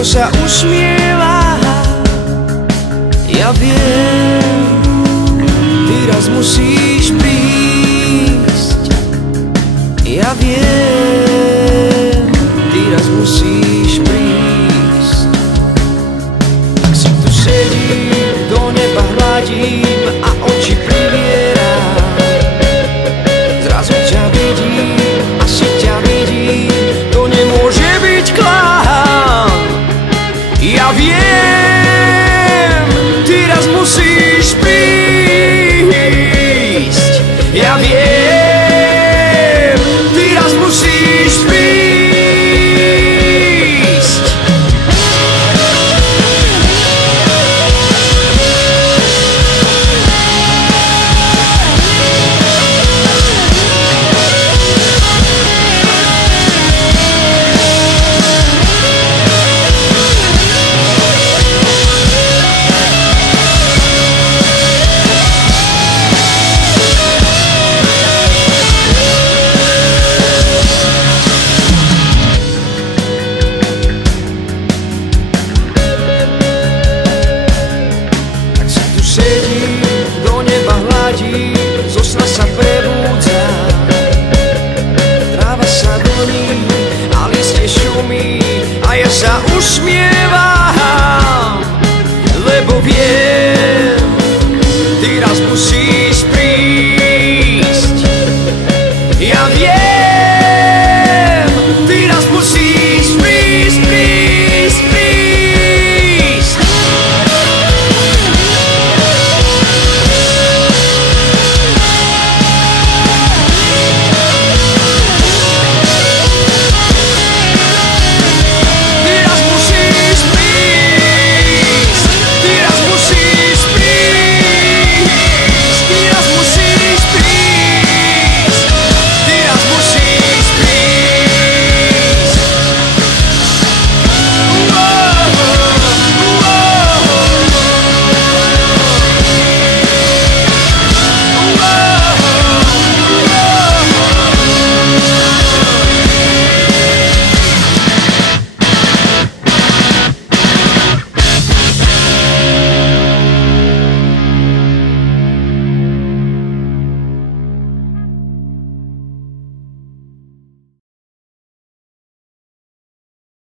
ako sa usmieva. Ja viem, ty raz musíš prísť. Ja viem, ty raz musíš prísť. Tak si tu sedím, do neba hladím a oči privieram. Zrazu ťa vidím, asi ťa vidím, to nemôže byť klám. Ja viem, ty raz musíš prísť. Ja viem, ty raz musíš prísť. Sedím, do neba hladím, zo sna sa prebúdzam. Tráva sa vlní a listie šumí a ja sa usmievam.